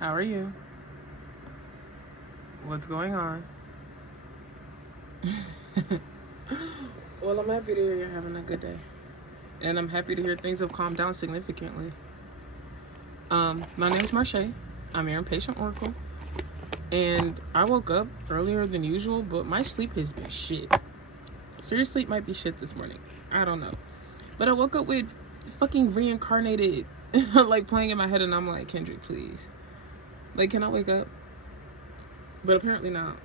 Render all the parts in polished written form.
How are you? What's going on? Well, I'm happy to hear you're having a good day. And I'm happy to hear things have calmed down significantly. My name's Marche. I'm your impatient oracle. And I woke up earlier than usual, but my sleep has been shit. Serious sleep might be shit this morning. I don't know. But I woke up with fucking reincarnated like playing in my head, and I'm like, Kendrick, please. Like, can I wake up? But apparently not.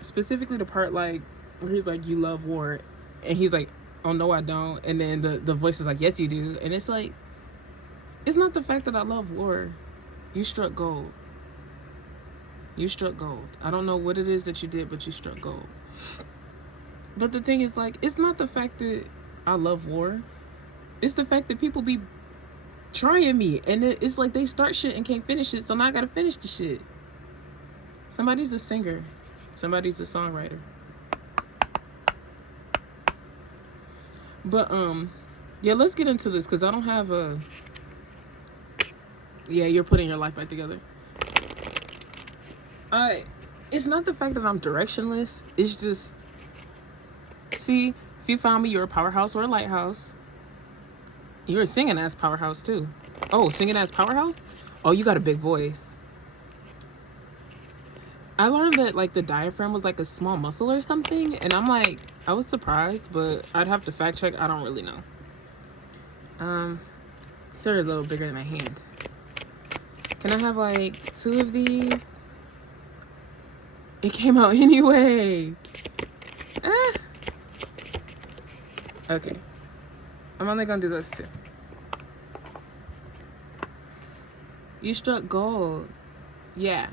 Specifically the part like where he's like, you love war, and he's like, oh no I don't, and then the voice is like, yes you do, and it's like, it's not the fact that I love war. You struck gold. You struck gold. I don't know what it is that you did, but you struck gold. But the thing is, like, it's not the fact that I love war. It's the fact that people be trying me, and it's like they start shit and can't finish it, so now I gotta finish the shit. Somebody's a singer. Somebody's a songwriter. But yeah, let's get into this because I don't have a. Yeah, you're putting your life back together. It's not the fact that I'm directionless. It's just, see, if you found me, you're a powerhouse or a lighthouse. You're a singing ass powerhouse too. Oh, singing ass powerhouse? Oh, you got a big voice. I learned that like the diaphragm was like a small muscle or something, and I'm like, I was surprised, but I'd have to fact check. I don't really know. It's a little bigger than my hand. Can I have like 2 of these? It came out anyway. Ah. Okay. I'm only gonna do those 2. You struck gold. Yeah.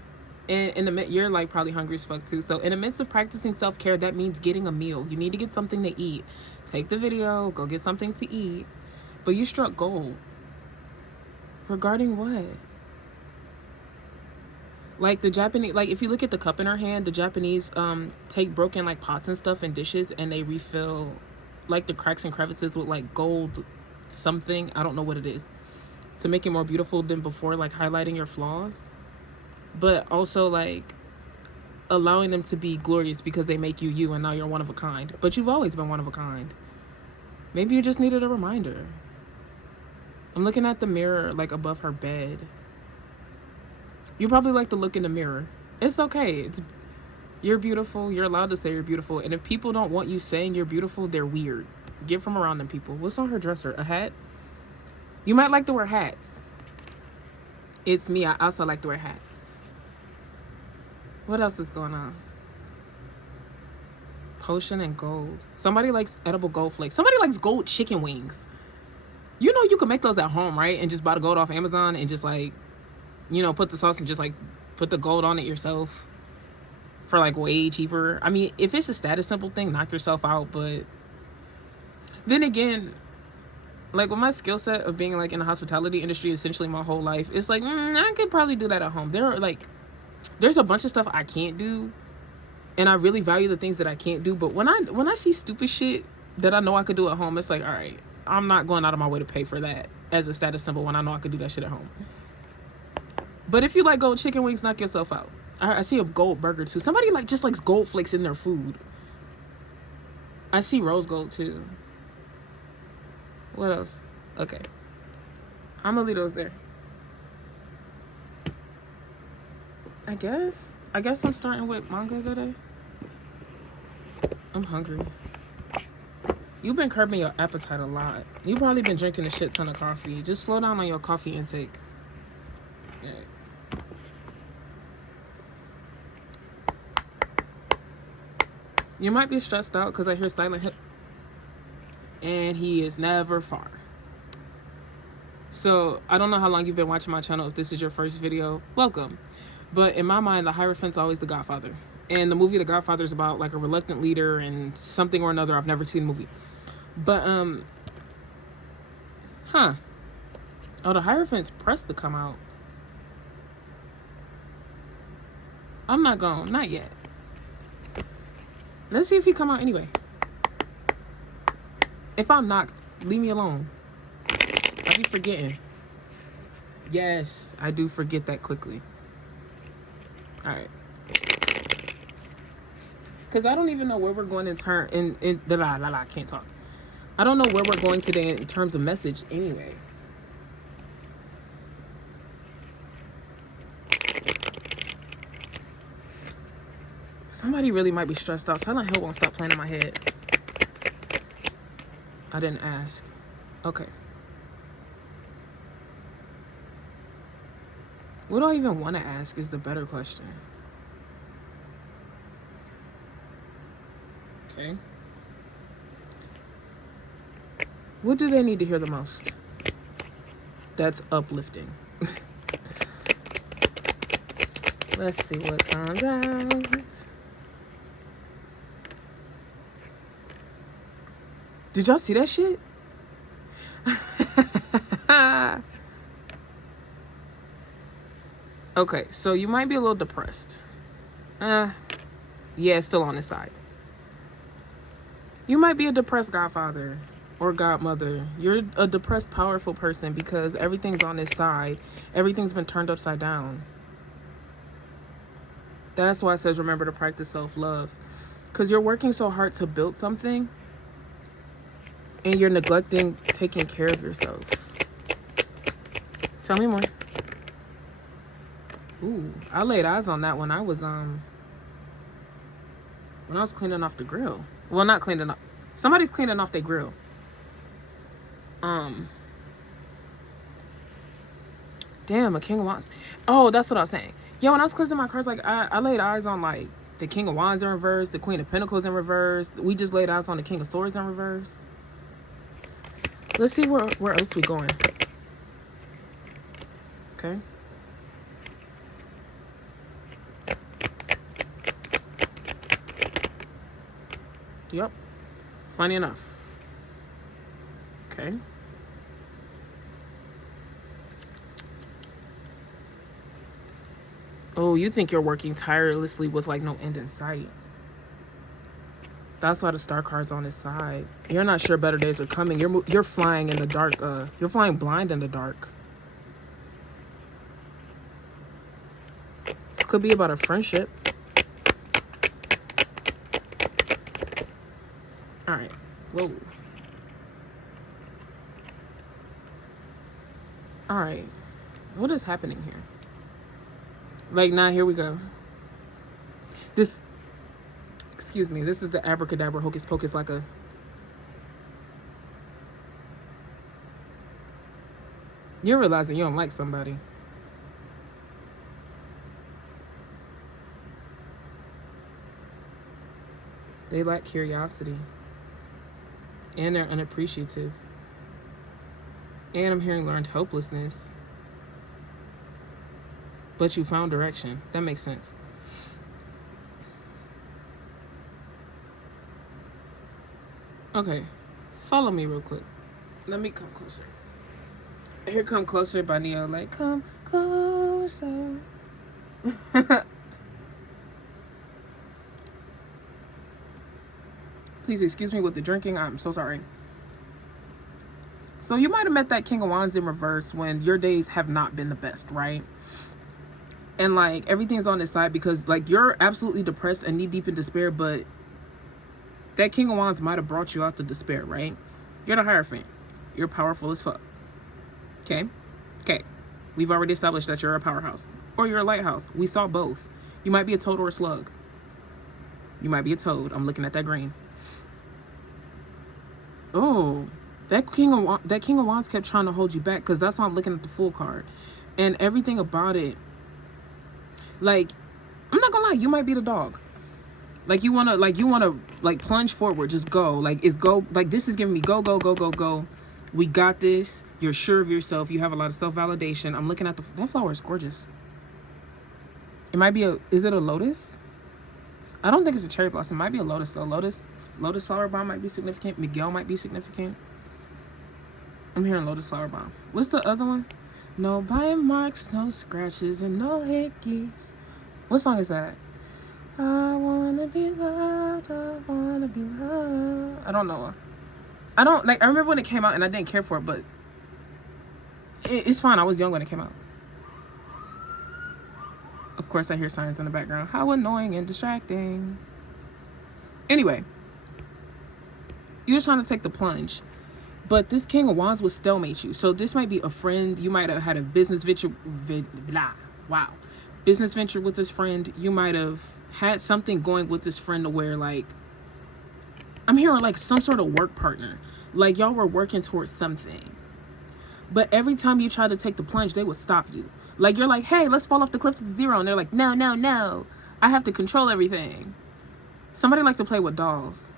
And in the you're like probably hungry as fuck too. So in the midst of practicing self-care, that means getting a meal. You need to get something to eat. Take the video, go get something to eat. But you struck gold. Regarding what? Like the Japanese, like if you look at the cup in her hand, the Japanese take broken like pots and stuff and dishes, and they refill like the cracks and crevices with like gold something, I don't know what it is, to make it more beautiful than before, like highlighting your flaws, but also like allowing them to be glorious because they make you you, and now you're one of a kind. But you've always been one of a kind. Maybe you just needed a reminder. I'm looking at the mirror like above her bed. You probably like to look in the mirror. It's okay. You're beautiful. You're allowed to say you're beautiful. And if people don't want you saying you're beautiful, they're weird. Get from around them people. What's on her dresser? A hat? You might like to wear hats. It's me. I also like to wear hats. What else is going on? Potion and gold. Somebody likes edible gold flakes. Somebody likes gold chicken wings. You know you can make those at home, right? And just buy the gold off Amazon and just like, you know, put the sauce and just like put the gold on it yourself for like way cheaper. I mean, if it's a status symbol thing, knock yourself out. But then again, like with my skill set of being like in the hospitality industry essentially my whole life, it's like I could probably do that at home. There's a bunch of stuff I can't do, and I really value the things that I can't do. But when I see stupid shit that I know I could do at home, it's like, all right, I'm not going out of my way to pay for that as a status symbol when I know I could do that shit at home. But if you like gold chicken wings, knock yourself out. I see a gold burger too. Somebody like just likes gold flakes in their food. I see rose gold too. What else? Okay. I'm gonna leave those there. I guess I'm starting with manga today. I'm hungry. You've been curbing your appetite a lot. You've probably been drinking a shit ton of coffee. Just slow down on your coffee intake. Yeah. You might be stressed out because I hear Silent Hill. And he is never far. So I don't know how long you've been watching my channel. If this is your first video, welcome. But in my mind, the Hierophant's always the Godfather. And the movie The Godfather is about like a reluctant leader and something or another. I've never seen the movie. But oh, the Hierophant's pressed to come out. I'm not going, not yet. Let's see if he come out anyway. If I'm knocked, leave me alone. I be forgetting. Yes, I do forget that quickly. All right. Because I don't even know where we're going in I can't talk. I don't know where we're going today in terms of message anyway. Somebody really might be stressed out. Silent Hill won't stop playing in my head. I didn't ask. Okay. What do I even want to ask is the better question. Okay. What do they need to hear the most? That's uplifting. Let's see what comes out. Did y'all see that shit? Okay, so you might be a little depressed. Yeah, it's still on his side. You might be a depressed godfather or godmother. You're a depressed, powerful person because everything's on his side. Everything's been turned upside down. That's why it says remember to practice self-love. Because you're working so hard to build something and you're neglecting taking care of yourself. Tell me more. Ooh, I laid eyes on that when I was cleaning off the grill. Well, not cleaning up. Somebody's cleaning off their grill. Damn, a King of Wands. Oh, that's what I was saying. Yeah, when I was cleansing my cards, like I laid eyes on like the King of Wands in reverse, the Queen of Pentacles in reverse. We just laid eyes on the King of Swords in reverse. Let's see where else we going. Okay. Yep. Funny enough. Okay. Oh, you think you're working tirelessly with like no end in sight. That's why the star card's on his side. You're not sure better days are coming. You're flying in the dark. You're flying blind in the dark. This could be about a friendship. All right. Whoa. All right. What is happening here? Like, now here we go. Excuse me, this is the abracadabra hocus pocus like a... You're realizing you don't like somebody. They lack curiosity. And they're unappreciative. And I'm hearing learned helplessness. But you found direction. That makes sense. Okay. Follow me real quick. Let me come closer. Here Come Closer by Neo. Like, come closer. Please excuse me with the drinking. I'm so sorry. So you might have met that King of Wands in reverse when your days have not been the best, right? And like everything's on his side because like you're absolutely depressed and knee deep in despair, but that King of Wands might have brought you out to despair, right? You're the Hierophant. You're powerful as fuck. Okay? Okay. We've already established that you're a powerhouse. Or you're a lighthouse. We saw both. You might be a toad or a slug. You might be a toad. I'm looking at that green. Oh, that King of Wands kept trying to hold you back because that's why I'm looking at the Fool card. And everything about it, like, I'm not gonna lie, you might be the dog. Like you wanna plunge forward, just go. Like it's go, like this is giving me go, go, go, go, go. We got this. You're sure of yourself. You have a lot of self-validation. I'm looking at that flower is gorgeous. It might be is it a lotus? I don't think it's a cherry blossom. It might be a lotus though. Lotus flower bomb might be significant. Miguel might be significant. I'm hearing lotus flower bomb. What's the other one? No bite marks, no scratches, and no hickeys. What song is that? I wanna be loved, I wanna be loved. I don't know. I remember when it came out and I didn't care for it, but it's fine. I was young when it came out. Of course, I hear sirens in the background. How annoying and distracting. Anyway, you're trying to take the plunge, but this King of Wands would stalemate you. So this might be a friend. You might have had a business venture. Business venture with this friend. You might have had something going with this friend to where, like, I'm hearing like some sort of work partner. Like y'all were working towards something. But every time you try to take the plunge, they would stop you. Like you're like, hey, let's fall off the cliff to zero. And they're like, no, no, no. I have to control everything. Somebody like to play with dolls.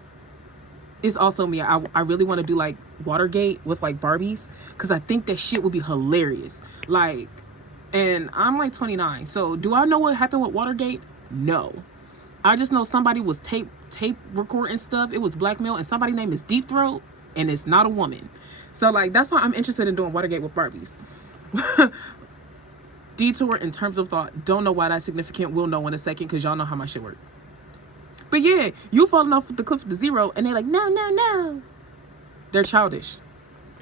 It's also me. I really want to do like Watergate with like Barbies. Because I think that shit would be hilarious. Like, and I'm like 29. So do I know what happened with Watergate? No. I just know somebody was tape recording stuff. It was blackmail. And somebody's name is Deep Throat. And it's not a woman. So like that's why I'm interested in doing Watergate with Barbies. Detour in terms of thought. Don't know why that's significant. We'll know in a second because y'all know how my shit work. But yeah, you falling off the cliff to zero and they're like, no, no, no. They're childish.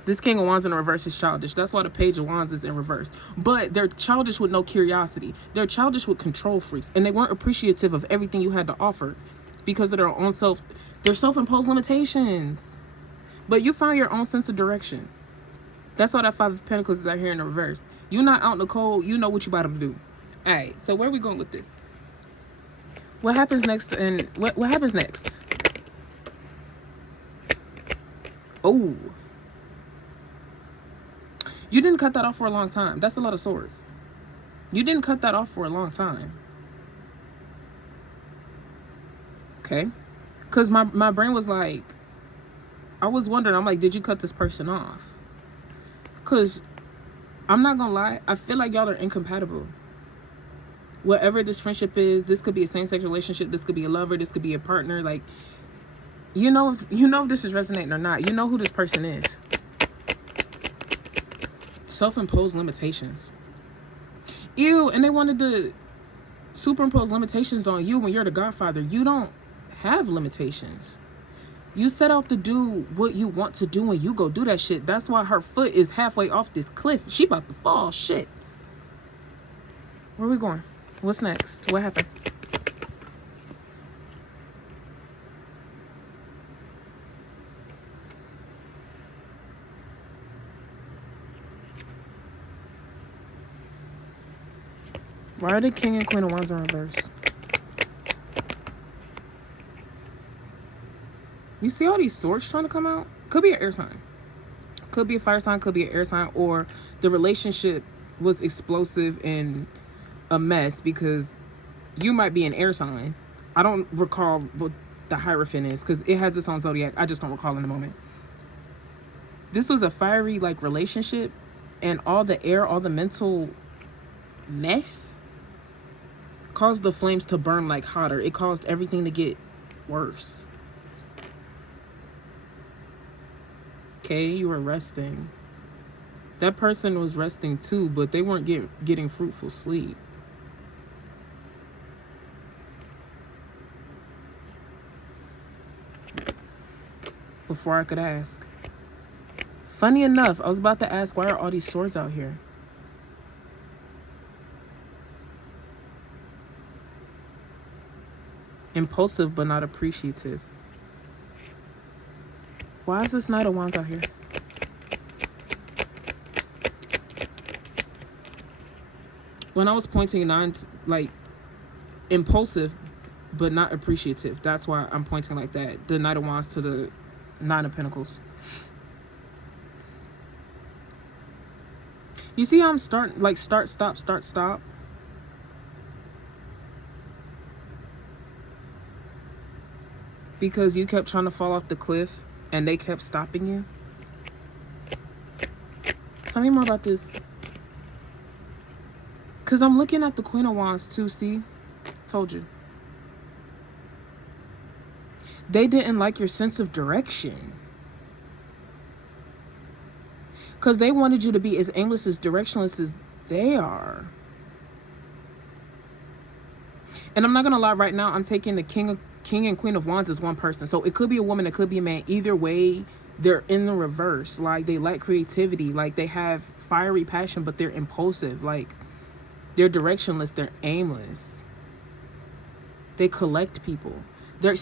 This King of Wands in reverse is childish. That's why the Page of Wands is in reverse. But they're childish with no curiosity. They're childish with control freaks. And they weren't appreciative of everything you had to offer because of their own their self-imposed limitations. But you found your own sense of direction. That's why that Five of Pentacles is out here in the reverse. You're not out in the cold. You know what you about to do. All right. So where are we going with this? What happens next? And what happens next? Oh. You didn't cut that off for a long time. That's a lot of swords. You didn't cut that off for a long time. Okay. Because my brain was like, I was wondering, I'm like, did you cut this person off? Because I'm not going to lie, I feel like y'all are incompatible. Whatever this friendship is, this could be a same-sex relationship, this could be a lover, this could be a partner. Like, you know if this is resonating or not. You know who this person is. Self-imposed limitations. Ew, and they wanted to superimpose limitations on you when you're the godfather. You don't have limitations. You set out to do what you want to do and you go do that shit. That's why her foot is halfway off this cliff. She about to fall. Shit. Where are we going? What's next? What happened? Why are the King and Queen of Wands in reverse? You see all these swords trying to come out? Could be an air sign. Could be a fire sign, could be an air sign, or the relationship was explosive and a mess because you might be an air sign. I don't recall what the Hierophant is because it has its own zodiac. I just don't recall in the moment. This was a fiery like relationship, and all the air, all the mental mess caused the flames to burn like hotter. It caused everything to get worse. Okay, you were resting. That person was resting too, but they weren't getting fruitful sleep. Before I could ask. Funny enough, I was about to ask, why are all these swords out here? Impulsive, but not appreciative. Why is this Knight of Wands out here? When I was pointing nines, like impulsive, but not appreciative. That's why I'm pointing like that. The Knight of Wands to the Nine of Pentacles. You see how I'm starting, like start, stop. Because you kept trying to fall off the cliff and they kept stopping you. Tell me more about this. Because I'm looking at the Queen of Wands too, see? Told you. They didn't like your sense of direction. Because they wanted you to be as aimless, as directionless as they are. And I'm not going to lie, right now, I'm taking the King and Queen of Wands as one person. So it could be a woman, it could be a man. Either way, they're in the reverse. Like, they lack creativity. Like, they have fiery passion, but they're impulsive. Like, They're directionless. They're aimless. They collect people. They're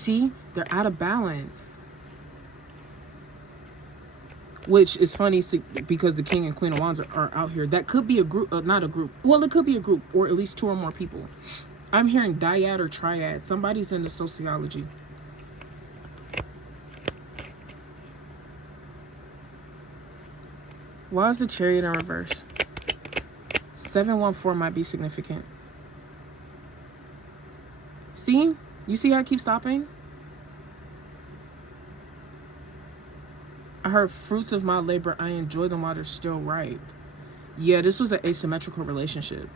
out of balance. Which is funny because the King and Queen of Wands are out here. That could be a group, not a group. Well, it could be a group, or at least 2 or more people. I'm hearing dyad or triad. Somebody's into sociology. Why is the Chariot in reverse? 714 might be significant. See? You see how I keep stopping? I heard fruits of my labor, I enjoy them while they're still ripe. Yeah, this was an asymmetrical relationship.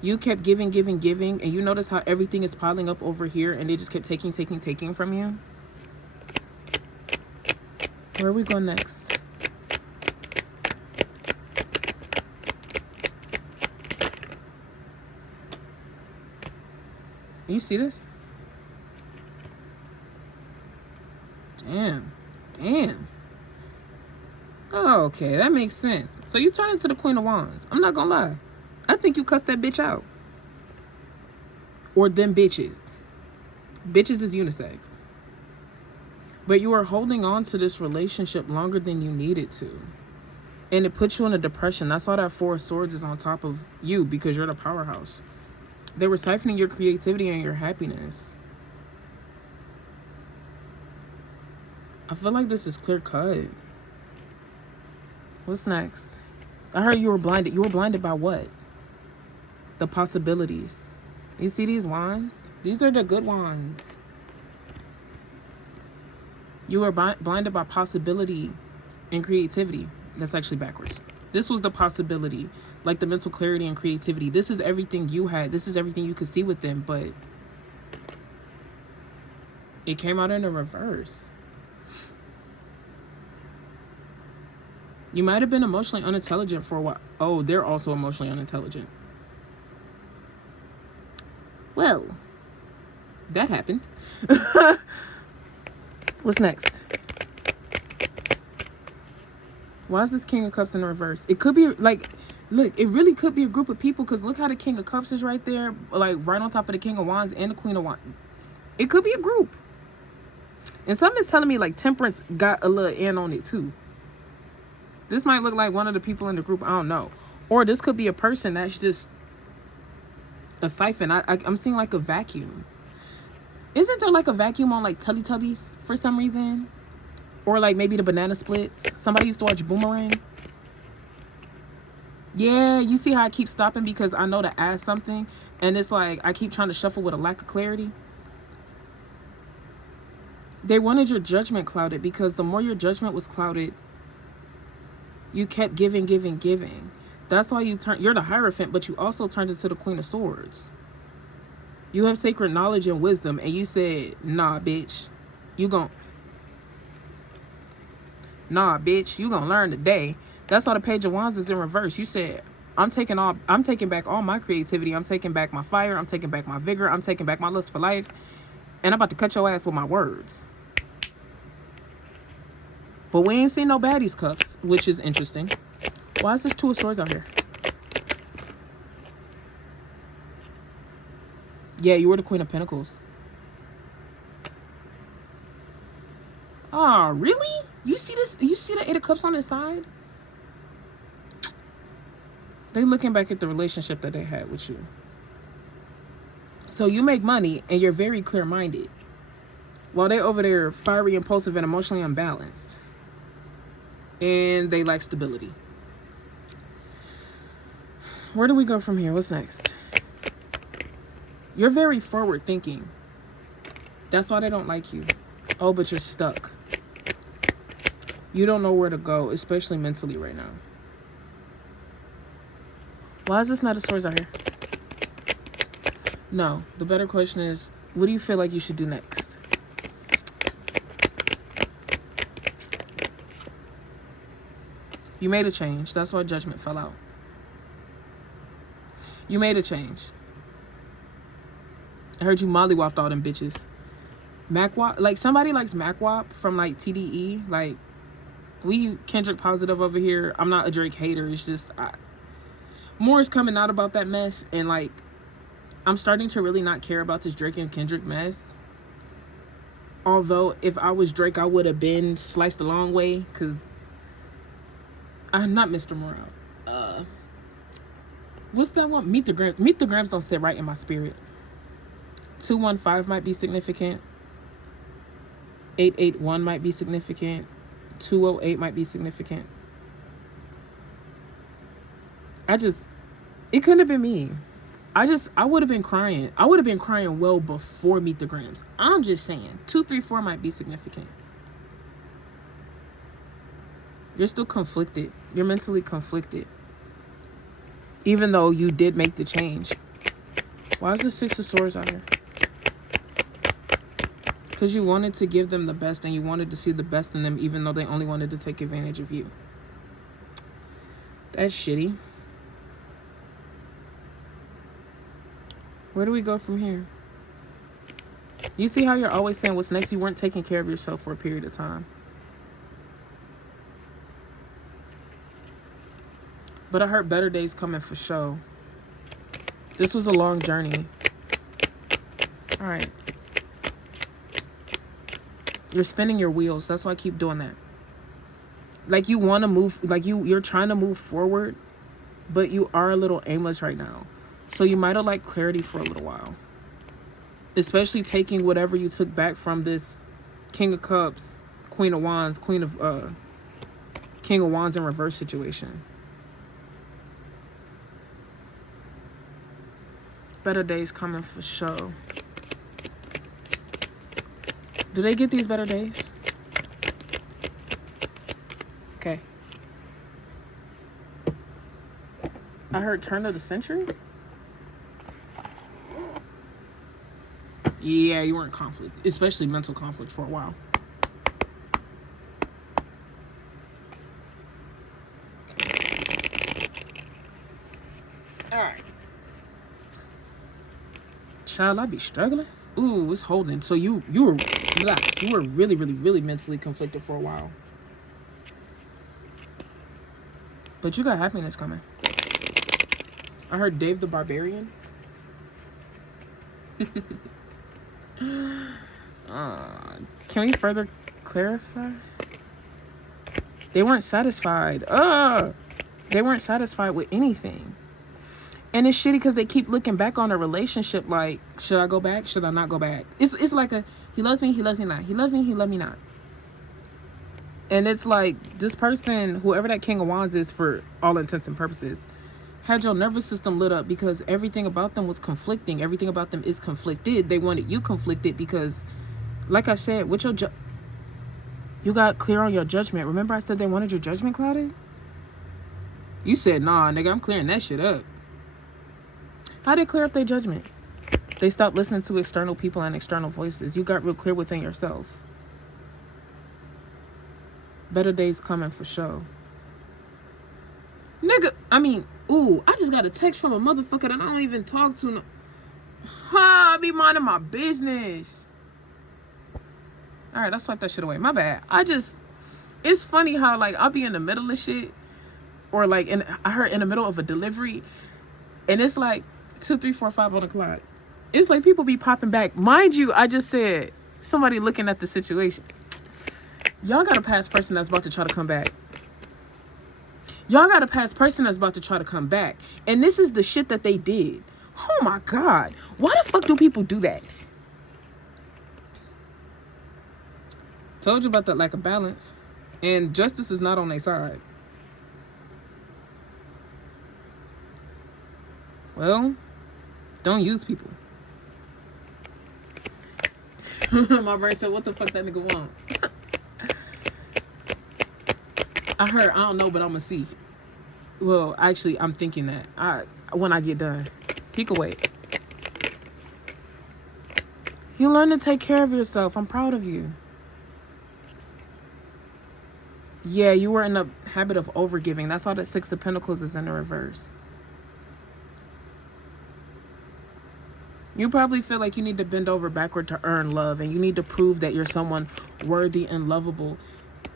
You kept giving, and you notice how everything is piling up over here, and they just kept taking from you. Where are we going next? You see this? Damn. Oh, okay, that makes sense. So you turn into the Queen of Wands. I'm not gonna lie. I think you cussed that bitch out. Or them bitches. Bitches is unisex. But you are holding on to this relationship longer than you needed to. And it puts you in a depression. That's why that 4 of Swords is on top of you, because you're the powerhouse. They were siphoning your creativity and your happiness. I feel like this is clear cut. What's next? I heard you were blinded. You were blinded by what? The possibilities. You see these wands? These are the good wands. You were blinded by possibility and creativity. That's actually backwards. This was the possibility, like the mental clarity and creativity. This is everything you had. This is everything you could see with them, but it came out in the reverse. You might have been emotionally unintelligent for a while. Oh, they're also emotionally unintelligent. Well, that happened. What's next? Why is this King of Cups in the reverse? It could be like, look, it really could be a group of people, because look how the King of Cups is right there, like right on top of the King of Wands and the Queen of Wands. It could be a group. And something is telling me like Temperance got a little in on it too. This might look like one of the people in the group. I don't know. Or this could be a person that's just a siphon. I'm seeing like a vacuum. Isn't there like a vacuum on like Teletubbies for some reason? Or like maybe the Banana Splits. Somebody used to watch Boomerang. Yeah, you see how I keep stopping because I know to ask something. And it's like I keep trying to shuffle with a lack of clarity. They wanted your judgment clouded, because the more your judgment was clouded, you kept giving. That's why you're the Hierophant, but you also turned into the Queen of Swords. You have sacred knowledge and wisdom, and you said, nah, bitch, you gonna learn today. That's why the Page of Wands is in reverse. You said, I'm taking back all my creativity. I'm taking back my fire. I'm taking back my vigor. I'm taking back my lust for life. And I'm about to cut your ass with my words. But we ain't seen no baddies cups, which is interesting. Why is this 2 of Swords out here? Yeah, you were the Queen of Pentacles. Oh, really? You see this? You see the 8 of Cups on the side? They looking back at the relationship that they had with you. So you make money and you're very clear-minded, while they over there fiery, impulsive, and emotionally unbalanced. And they lack stability. Where do we go from here? What's next? You're very forward thinking. That's why they don't like you. Oh, but you're stuck. You don't know where to go, especially mentally right now. Why is this Knight of Swords out here? No, the better question is, what do you feel like you should do next? You made a change. That's why Judgment fell out. You made a change. I heard you mollywopped all them bitches. MacWop, like somebody likes MacWop from like TDE. Like, we Kendrick positive over here. I'm not a Drake hater. It's just, more is coming out about that mess, and like I'm starting to really not care about this Drake and Kendrick mess. Although if I was Drake, I would have been sliced the long way, because I'm not Mr. Morale. What's that one? Meet the Grams. Meet the Grams don't sit right in my spirit. 215 might be significant. 881 might be significant. 208 might be significant. It couldn't have been me. I would have been crying. I would have been crying well before Meet the Grams. I'm just saying. 234 might be significant. You're still conflicted. You're mentally conflicted. Even though you did make the change. Why is the Six of Swords out here? Because you wanted to give them the best, and you wanted to see the best in them, even though they only wanted to take advantage of you. That's shitty. Where do we go from here? You see how you're always saying what's next? You weren't taking care of yourself for a period of time. But I heard better days coming for sure. This was a long journey. All right. You're spinning your wheels. That's why I keep doing that. Like you want to move, like you're trying to move forward, but you are a little aimless right now. So you might have liked clarity for a little while. Especially taking whatever you took back from this King of Cups, Queen of Wands, King of Wands in reverse situation. Better days coming for sure. Do they get these better days? Okay. I heard turn of the century? Yeah, you were in conflict. Especially mental conflict for a while. Okay. Alright. Child, I be struggling. Ooh, it's holding. So you were really, really, really mentally conflicted for a while. But you got happiness coming. I heard Dave the Barbarian. Can we further clarify? They weren't satisfied. They weren't satisfied with anything. And it's shitty because they keep looking back on a relationship like, should I go back? Should I not go back? It's like he loves me not. He loves me, he loves me not. And it's like, this person, whoever that King of Wands is for all intents and purposes, had your nervous system lit up because everything about them was conflicting. Everything about them is conflicted. They wanted you conflicted because, like I said, with your you got clear on your judgment. Remember I said they wanted your judgment clouded? You said, nah, nigga, I'm clearing that shit up. How did they clear up their judgment? They stopped listening to external people and external voices. You got real clear within yourself. Better days coming for sure. Nigga, I mean, ooh, I just got a text from a motherfucker that I don't even talk to. No. I be minding my business. All right, I swiped that shit away. My bad. It's funny how, like, I'll be in the middle of shit. Or, like, I heard in the middle of a delivery. And it's like 2, 3, 4, 5 on the clock. It's like people be popping back. Mind you, I just said somebody looking at the situation. Y'all got a past person that's about to try to come back. Y'all got a past person that's about to try to come back. And this is the shit that they did. Oh my God. Why the fuck do people do that? Told you about that lack of balance. And justice is not on their side. Well, don't use people. My brain said, what the fuck that nigga want? I don't know, but I'm gonna see. Well, actually, I'm thinking that. When I get done. He can wait. You learn to take care of yourself. I'm proud of you. Yeah, you were in the habit of overgiving. That's why the Six of Pentacles is in the reverse. You probably feel like you need to bend over backward to earn love, and you need to prove that you're someone worthy and lovable.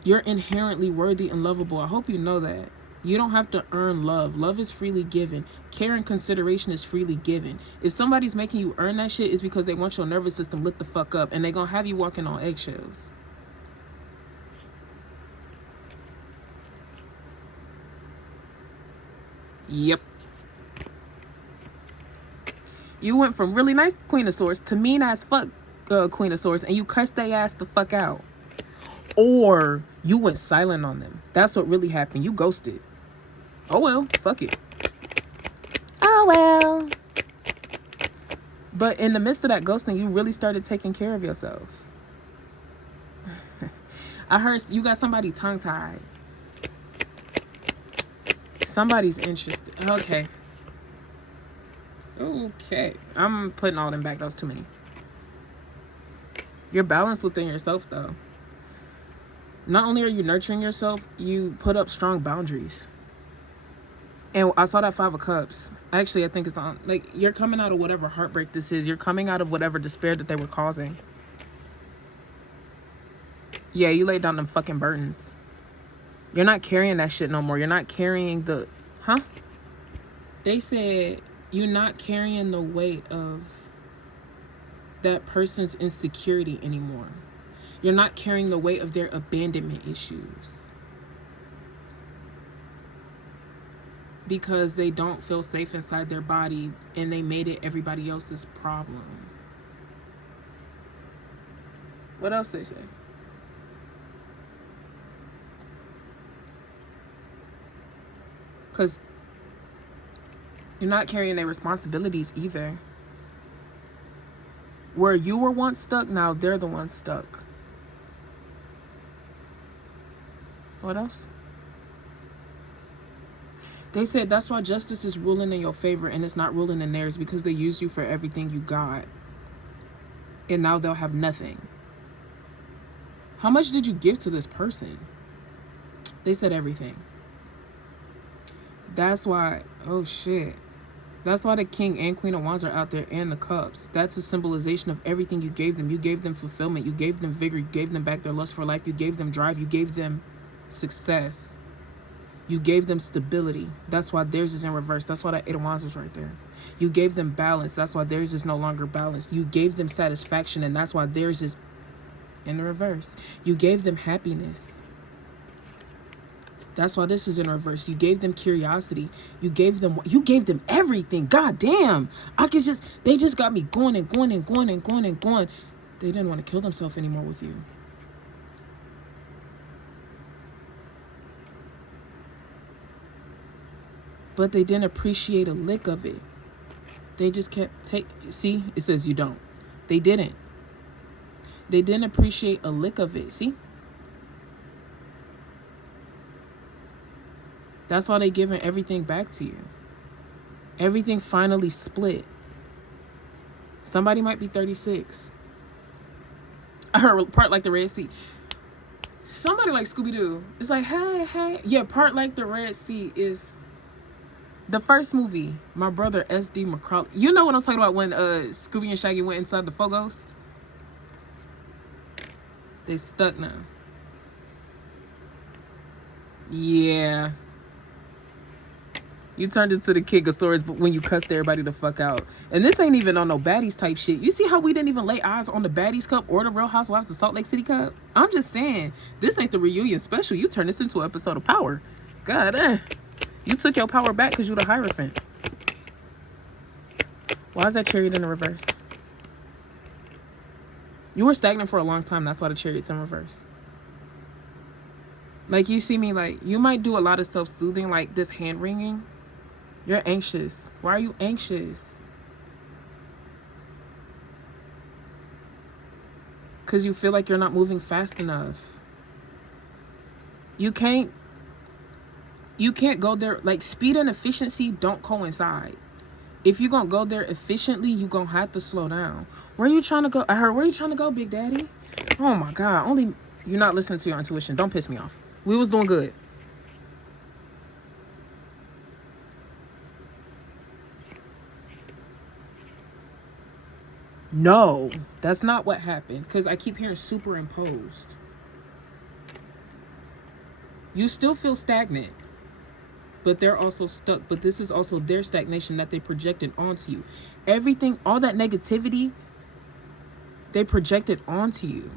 You're inherently worthy and lovable. I hope you know that. You don't have to earn love. Love is freely given. Care and consideration is freely given. If somebody's making you earn that shit, it's because they want your nervous system lit the fuck up, and they're gonna have you walking on eggshells. Yep. You went from really nice Queen of Swords to mean ass fuck Queen of Swords, and you cussed their ass the fuck out. Or you went silent on them. That's what really happened. You ghosted. Oh well, fuck it. Oh well. But in the midst of that ghosting, you really started taking care of yourself. I heard you got somebody tongue-tied. Somebody's interested. Okay. Okay. I'm putting all them back. That was too many. You're balanced within yourself, though. Not only are you nurturing yourself, you put up strong boundaries. And I saw that 5 of Cups. Actually, I think it's on. Like, you're coming out of whatever heartbreak this is. You're coming out of whatever despair that they were causing. Yeah, you laid down them fucking burdens. You're not carrying that shit no more. You're not carrying the... Huh? They said you're not carrying the weight of that person's insecurity anymore. You're not carrying the weight of their abandonment issues. Because they don't feel safe inside their body and they made it everybody else's problem. What else they say? Because you're not carrying their responsibilities either. Where you were once stuck, now they're the ones stuck. What else? They said that's why justice is ruling in your favor and it's not ruling in theirs, because they used you for everything you got. And now they'll have nothing. How much did you give to this person? They said everything. That's why, oh shit. That's why the King and Queen of Wands are out there, and the Cups. That's a symbolization of everything you gave them. You gave them fulfillment. You gave them vigor. You gave them back their lust for life. You gave them drive. You gave them success. You gave them stability. That's why theirs is in reverse. That's why that 8 of Wands is right there. You gave them balance. That's why theirs is no longer balanced. You gave them satisfaction, and that's why theirs is in the reverse. You gave them happiness. That's why this is in reverse. You gave them curiosity. You gave them everything. God damn. They just got me going and going and going and going and going. They didn't want to kill themselves anymore with you. But they didn't appreciate a lick of it. They just kept see, it says you don't. They didn't. They didn't appreciate a lick of it. See? That's why they giving everything back to you. Everything finally split. Somebody might be 36. I heard part like the Red Sea. Somebody like Scooby-Doo. It's like, hey, hey. Yeah, part like the Red Sea is the first movie. My brother S.D. McCrawley. You know what I'm talking about when Scooby and Shaggy went inside the Foghost? They stuck now. Yeah. You turned into the King of Swords, but when you cussed everybody the fuck out. And this ain't even on no baddies type shit. You see how we didn't even lay eyes on the Baddies Cup or the Real Housewives of Salt Lake City Cup? I'm just saying, this ain't the reunion special. You turned this into an episode of Power. God, you took your power back because you the Hierophant. Why is that Chariot in the reverse? You were stagnant for a long time. That's why the Chariot's in reverse. Like, you see me, like, you might do a lot of self-soothing, like this hand-wringing. You're anxious. Why are you anxious? Because you feel like you're not moving fast enough. You can't go there. Like, speed and efficiency don't coincide. If you're going to go there efficiently, you're going to have to slow down. Where are you trying to go? I heard, where are you trying to go, Big Daddy? Oh, my God. You're not listening to your intuition. Don't piss me off. We was doing good. No, that's not what happened. Because I keep hearing superimposed. You still feel stagnant. but they're also stuck. But this is also their stagnation that they projected onto you. Everything, all that negativity, they projected onto you.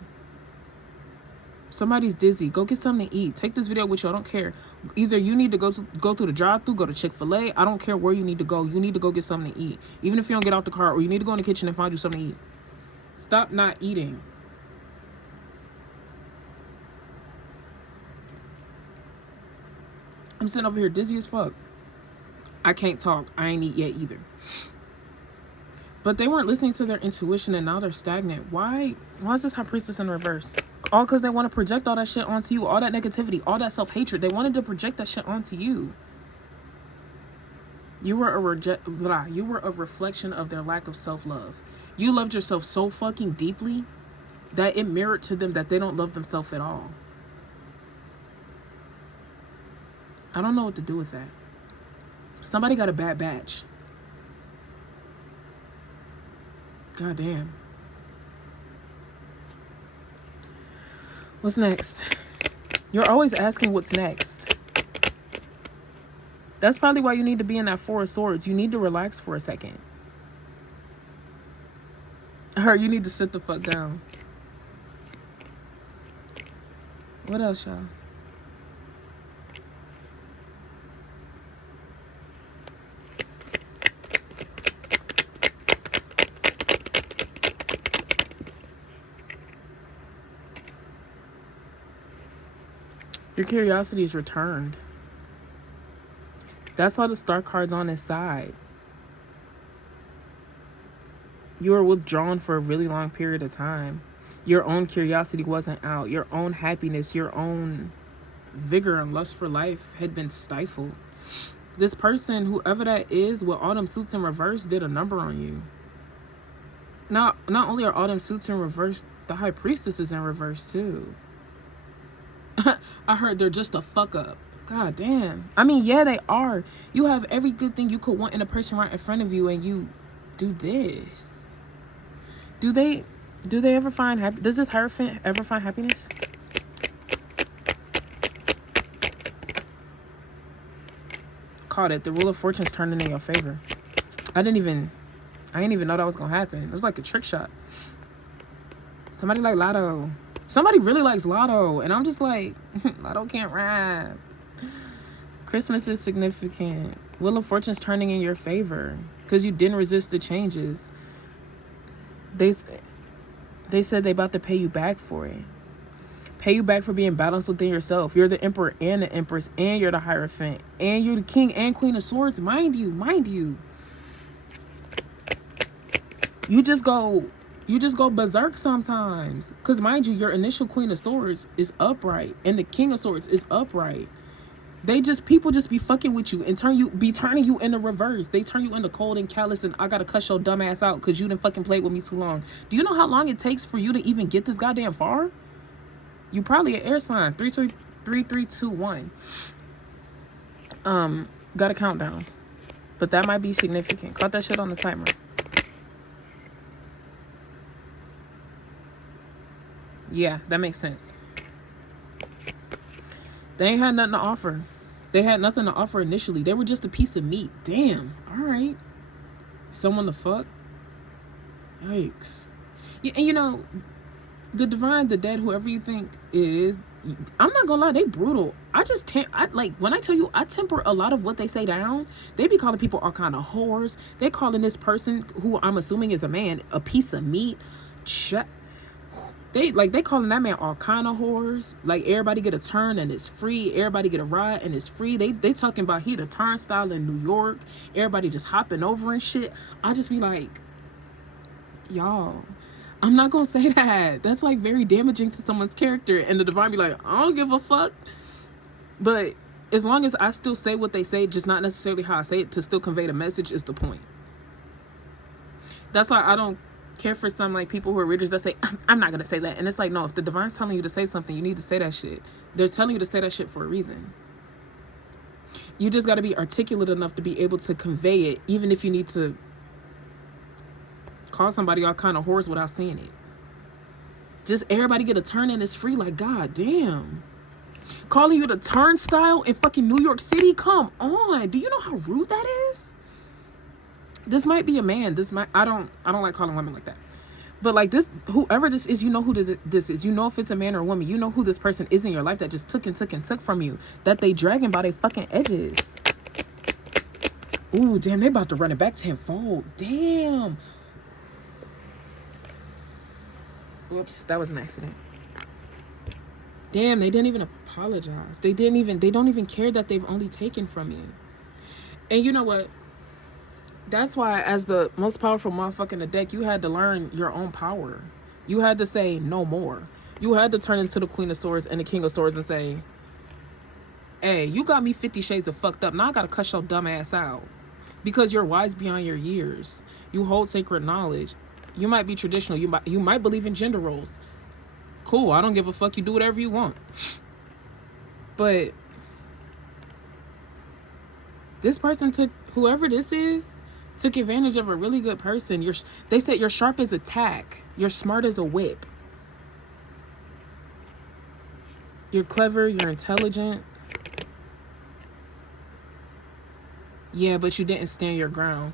Somebody's dizzy. Go get something to eat. Take this video with you. I don't care. Either you need to go through the drive-thru, go to Chick-fil-A. I don't care where you need to go. You need to go get something to eat. Even if you don't get out the car, or you need to go in the kitchen and find you something to eat. Stop not eating. I'm sitting over here dizzy as fuck. I can't talk. I ain't eat yet either. But they weren't listening to their intuition, and now they're stagnant. Why is this High Priestess in reverse? All because they want to project all that shit onto you. All that negativity, all that self-hatred. They wanted to project that shit onto you. You were a reflection of their lack of self-love. You loved yourself so fucking deeply that it mirrored to them that they don't love themselves at all. I don't know what to do with that. Somebody got a bad batch. God damn. What's next? You're always asking what's next. That's probably why you need to be in that Four of Swords. You need to relax for a second. Or you need to sit the fuck down. What else, y'all? Your curiosity is returned. That's all the star cards on his side. You were withdrawn for a really long period of time. Your own curiosity wasn't out. Your own happiness, your own vigor and lust for life had been stifled. This person, whoever that is, with all them suits in reverse, did a number on you. Not only are all them suits in reverse, the High Priestess is in reverse too. I heard they're just a fuck up. God damn. I mean, yeah, they are. You have every good thing you could want in a person right in front of you, and you do this. Do they ever find happy? Does this Hierophant ever find happiness? Caught it. The Wheel of Fortune's turning in your favor. I didn't even know that was gonna happen. It was like a trick shot. Somebody like Lotto. Somebody really likes Lotto, and I'm just like, Lotto can't rap. Christmas is significant. Wheel of Fortune's turning in your favor because you didn't resist the changes. They said they about to pay you back for it. Pay you back for being balanced within yourself. You're the Emperor and the Empress, and you're the Hierophant, and you're the King and Queen of Swords. Mind you. You just go berserk sometimes. Because mind you, your initial Queen of Swords is upright. And the King of Swords is upright. People just be fucking with you and turning you into reverse. They turn you into cold and callous, and I gotta cuss your dumb ass out because you done fucking played with me too long. Do you know how long it takes for you to even get this goddamn far? You probably an air sign. 3, 2, 1. Got a countdown. But that might be significant. Caught that shit on the timer. Yeah, that makes sense. They ain't had nothing to offer. They had nothing to offer initially. They were just a piece of meat. Damn. All right. Someone to fuck? Yikes. Yeah, and you know, the divine, the dead, whoever you think it is, I'm not gonna lie, they brutal. When I tell you, I temper a lot of what they say down. They be calling people all kind of whores. They calling this person, who I'm assuming is a man, a piece of meat. They calling that man all kind of whores. Like, everybody get a turn and it's free. Everybody get a ride and it's free. They talking about he the turnstile in New York. Everybody just hopping over and shit. I just be like, y'all, I'm not gonna say that. That's like very damaging to someone's character. And the divine be like, I don't give a fuck. But as long as I still say what they say, just not necessarily how I say it, to still convey the message, is the point. That's why I don't care for some like people who are readers that say, I'm not gonna say that. And it's like, no, if the divine's telling you to say something, you need to say that shit. They're telling you to say that shit for a reason. You just got to be articulate enough to be able to convey it, even if you need to call somebody all kind of whores without saying it. Just everybody get a turn and it's free. Like, god damn. Calling you the turnstile in fucking New York City? Come on. Do you know how rude that is? This might be a man. I don't like calling women like that. But like this, whoever this is, you know who this is. You know if it's a man or a woman. You know who this person is in your life that just took from you. That they dragging by their fucking edges. Ooh, damn, they about to run it back tenfold. Damn. Whoops, that was an accident. Damn, they didn't even apologize. They don't even care that they've only taken from you. And you know what? That's why, as the most powerful motherfucker in the deck, you had to learn your own power. You had to say no more. You had to turn into the Queen of Swords and the King of Swords and say, hey, you got me 50 shades of fucked up. Now I gotta cuss your dumb ass out. Because you're wise beyond your years. You hold sacred knowledge. You might be traditional. You might believe in gender roles. Cool, I don't give a fuck. You do whatever you want. But this person whoever this is, took advantage of a really good person. They said you're sharp as a tack. You're smart as a whip. You're clever. You're intelligent. Yeah, but you didn't stand your ground.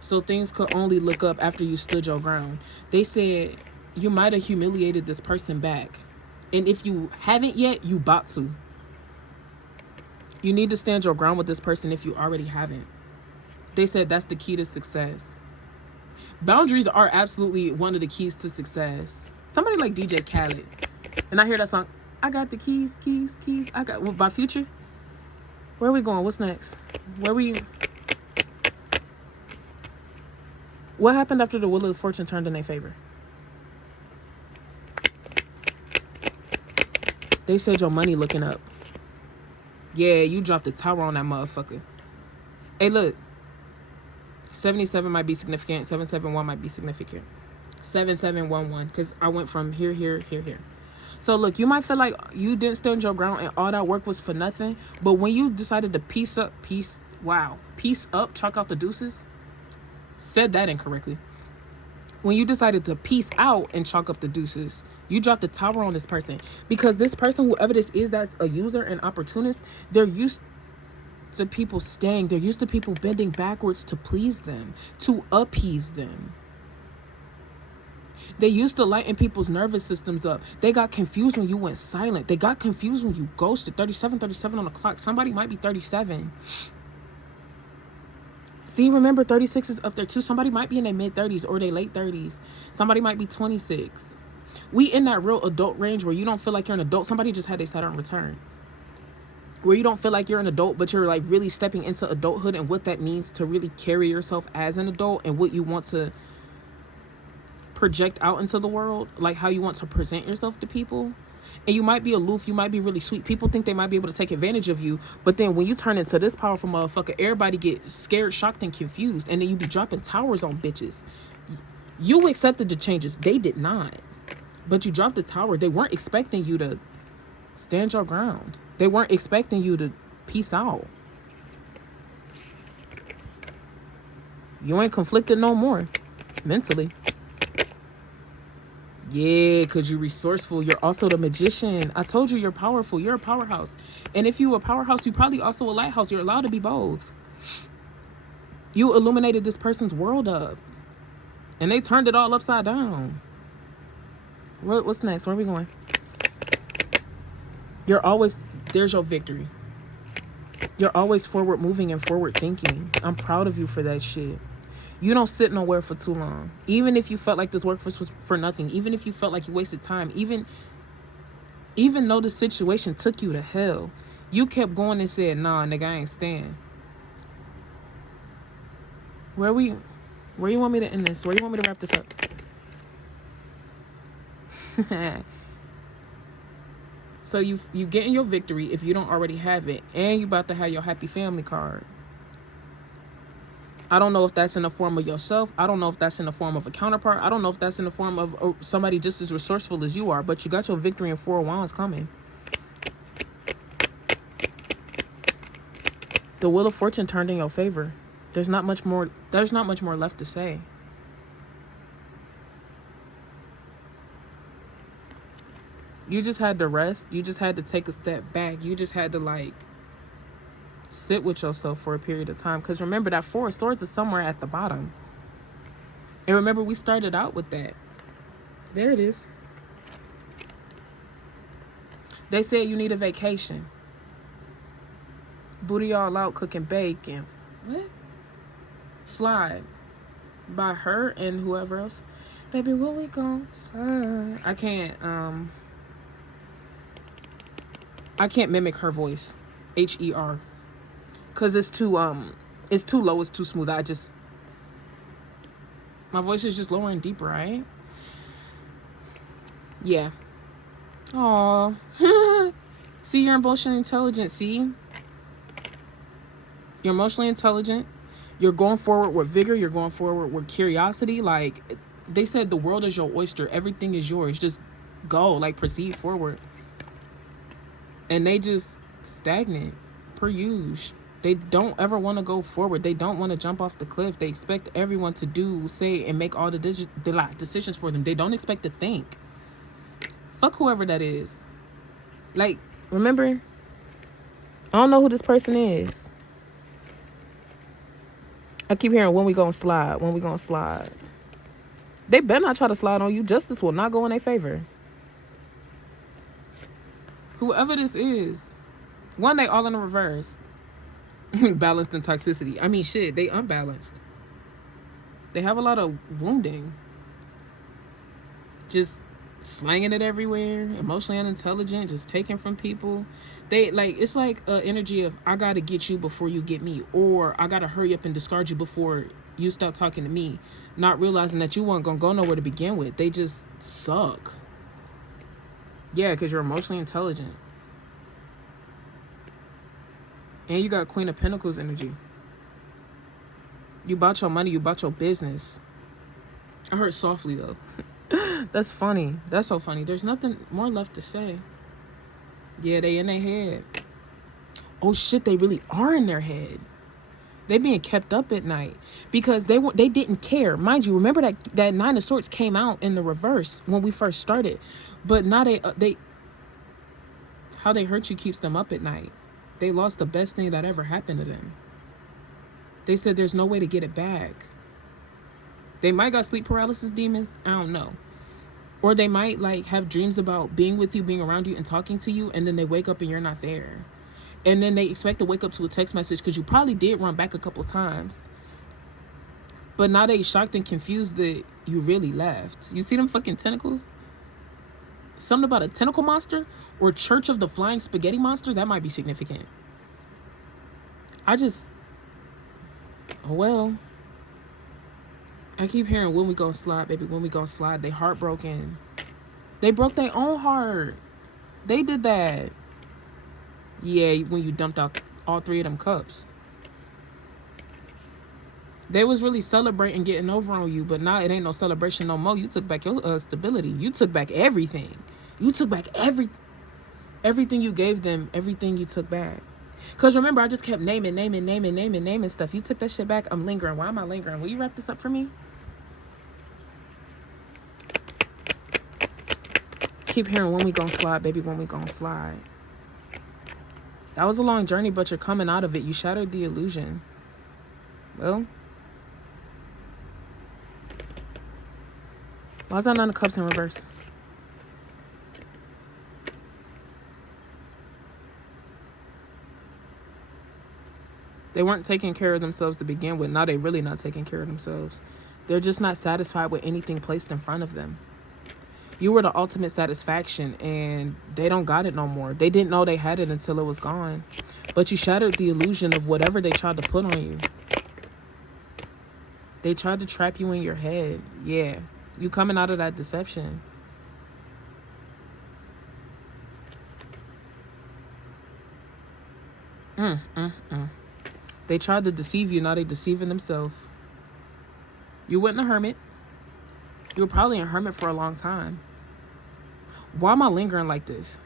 So things could only look up after you stood your ground. They said you might have humiliated this person back. And if you haven't yet, you about to. You need to stand your ground with this person if you already haven't. They said that's the key to success. Boundaries are absolutely one of the keys to success. Somebody like DJ Khaled. And I hear that song, I got the keys. I got, by Future? Where are we going? What's next? What happened after the Wheel of Fortune turned in their favor? They said your money looking up. Yeah, you dropped the tower on that motherfucker. Hey, look. 77 might be significant. 771 might be significant. 7711. Because I went from here. So look, you might feel like you didn't stand your ground and all that work was for nothing. But when you decided to peace up, chalk out the deuces. Said that incorrectly. When you decided to peace out and chalk up the deuces, you dropped the tower on this person. Because this person, whoever this is that's a user and opportunist, they're used to people staying. They're used to people bending backwards to please them, to appease them. They used to lighten people's nervous systems up. They got confused when you went silent. They got confused when you ghosted. 37 on the clock. Somebody might be 37. See, remember 36 is up there too. Somebody might be in their mid-30s or their late 30s. Somebody might be 26. We in that real adult range where you don't feel like you're an adult. Somebody just had their Saturn return. Where you don't feel like you're an adult, but you're like really stepping into adulthood and what that means to really carry yourself as an adult and what you want to project out into the world, like how you want to present yourself to people. And you might be aloof, you might be really sweet. People think they might be able to take advantage of you, but then when you turn into this powerful motherfucker, everybody gets scared, shocked, and confused, and then you be dropping towers on bitches. You accepted the changes. They did not. But you dropped the tower. They weren't expecting you to stand your ground. They weren't expecting you to peace out. You ain't conflicted no more mentally. Yeah, because you're resourceful. You're also the magician. I told you you're powerful. You're a powerhouse. And if you're a powerhouse, you probably also a lighthouse. You're allowed to be both. You illuminated this person's world up. And they turned it all upside down. What's next? Where are we going? There's your victory. You're always forward moving and forward thinking. I'm proud of you for that shit. You don't sit nowhere for too long. Even if you felt like this work was for nothing. Even if you felt like you wasted time. Even though the situation took you to hell. You kept going and said, nah, nigga, I ain't staying. Where you want me to end this? Where you want me to wrap this up? So you getting your victory if you don't already have it. And you about to have your happy family card. I don't know if that's in the form of yourself. I don't know if that's in the form of a counterpart. I don't know if that's in the form of somebody just as resourceful as you are. But you got your victory and 4 of Wands coming. The Wheel of Fortune turned in your favor. There's not much more left to say. You just had to rest. You just had to take a step back. You just had to like sit with yourself for a period of time. Because remember, that Four of Swords is somewhere at the bottom. And remember, we started out with that. There it is. They said you need a vacation. Booty all out cooking bacon. What? Slide. By her and whoever else. Baby, when we gon' slide? I can't mimic her voice. H-E-R. Cause it's too low, it's too smooth. My voice is just lower and deeper, right? Yeah. Aw. See, you're emotionally intelligent. See? You're emotionally intelligent. You're going forward with vigor. You're going forward with curiosity. Like, they said the world is your oyster. Everything is yours. Just go. Like, proceed forward. And they just stagnant. Per usual. They don't ever want to go forward. They don't want to jump off the cliff. They expect everyone to do, say, and make all the decisions for them. They don't expect to think. Fuck whoever that is. Like, remember? I don't know who this person is. I keep hearing, when we gonna slide? When we gonna slide? They better not try to slide on you. Justice will not go in their favor. Whoever this is. One, they all in the reverse. Balanced and toxicity. I mean, shit, they unbalanced. They have a lot of wounding. Just slanging it everywhere. Emotionally unintelligent. Just taking from people. They, like, it's like an energy of, I gotta get you before you get me. Or, I gotta hurry up and discard you before you stop talking to me. Not realizing that you weren't gonna go nowhere to begin with. They just suck. Yeah, because you're emotionally intelligent. And you got Queen of Pentacles energy. You bought your money. You bought your business. I heard softly, though. That's funny. That's so funny. There's nothing more left to say. Yeah, they in their head. Oh, shit, they really are in their head. They being kept up at night. Because they didn't care. Mind you, remember that Nine of Swords came out in the reverse when we first started. But now how they hurt you keeps them up at night. They lost the best thing that ever happened to them. They said there's no way to get it back. They might got sleep paralysis demons. I don't know. Or they might like have dreams about being with you, being around you, and talking to you, and then they wake up and you're not there. And then they expect to wake up to a text message because you probably did run back a couple times. But now they shocked and confused that you really left. You see them fucking tentacles? Something about a tentacle monster or Church of the Flying Spaghetti Monster, that might be significant. Oh well. I keep hearing, when we gonna slide, baby, when we gonna slide. They heartbroken. They broke their own heart. They did that. Yeah, when you dumped out all 3 of them cups. They was really celebrating getting over on you, but now it ain't no celebration no more. You took back your stability. You took back everything. You took back everything you gave them, everything you took back. Because remember, I just kept naming stuff. You took that shit back. I'm lingering. Why am I lingering? Will you wrap this up for me? Keep hearing, when we gonna slide, baby, when we gonna slide. That was a long journey, but you're coming out of it. You shattered the illusion. Well, why is that Nine of Cups in reverse? They weren't taking care of themselves to begin with. Now they really not taking care of themselves. They're just not satisfied with anything placed in front of them. You were the ultimate satisfaction, and they don't got it no more. They didn't know they had it until it was gone. But you shattered the illusion of whatever they tried to put on you. They tried to trap you in your head. Yeah. You coming out of that deception. They tried to deceive you. Now they deceiving themselves. You went in a hermit. You were probably a hermit for a long time. Why am I lingering like this?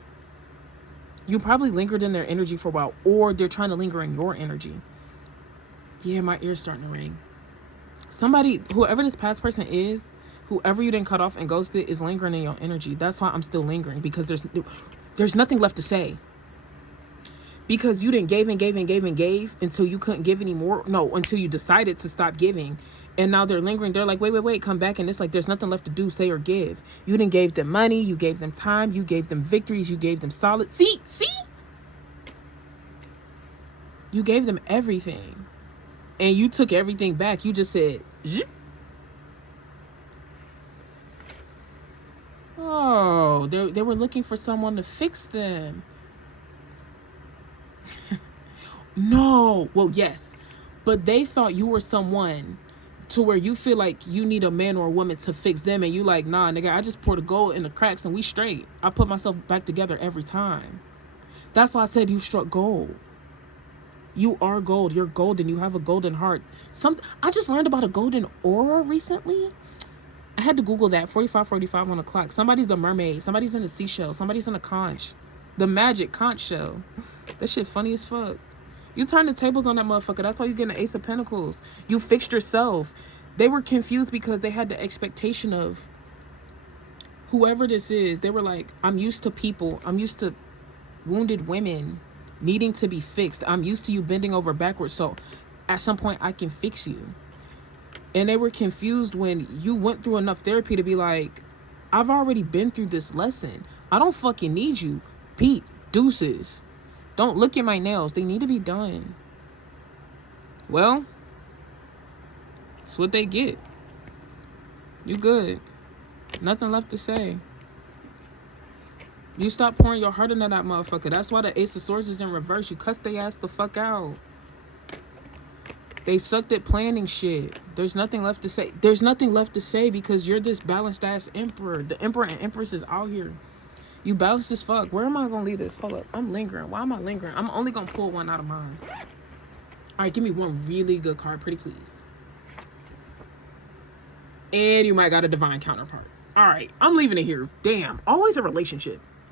You probably lingered in their energy for a while, or they're trying to linger in your energy. Yeah, my ear's starting to ring. Somebody, whoever this past person is, Whoever you didn't cut off and ghosted is lingering in your energy. That's why I'm still lingering, because there's nothing left to say. Because you didn't gave and gave and gave and gave until you couldn't give anymore. No, until you decided to stop giving. And now they're lingering. They're like, wait, come back. And it's like, there's nothing left to do, say, or give. You didn't gave them money. You gave them time. You gave them victories. You gave them solid. See? You gave them everything. And you took everything back. You just said, zip. Oh, they were looking for someone to fix them. No. Well, yes. But they thought you were someone to where you feel like you need a man or a woman to fix them. And you like, nah, nigga, I just poured the gold in the cracks and we straight. I put myself back together every time. That's why I said you struck gold. You are gold. You're golden. You have a golden heart. I just learned about a golden aura recently. I had to Google that. 45 on the clock. Somebody's a mermaid. Somebody's in a seashell. Somebody's in a conch. The magic conch shell. That shit funny as fuck. You turn the tables on that motherfucker. That's why you get an Ace of Pentacles. You fixed yourself. They were confused because they had the expectation of whoever this is. They were like, I'm used to people. I'm used to wounded women needing to be fixed. I'm used to you bending over backwards. So at some point I can fix you. And they were confused when you went through enough therapy to be like, I've already been through this lesson. I don't fucking need you. Pete, deuces. Don't look at my nails. They need to be done. Well, that's what they get. You good. Nothing left to say. You stop pouring your heart into that motherfucker. That's why the Ace of Swords is in reverse. You cuss their ass the fuck out. They sucked at planning shit. There's nothing left to say. There's nothing left to say because you're this balanced ass emperor. The emperor and empress is out here. You balanced as fuck. Where am I gonna leave this? Hold up. I'm lingering. Why am I lingering? I'm only gonna pull one out of mine. All right, give me one really good card, pretty please. And you might got a divine counterpart. All right, I'm leaving it here. Damn, always a relationship.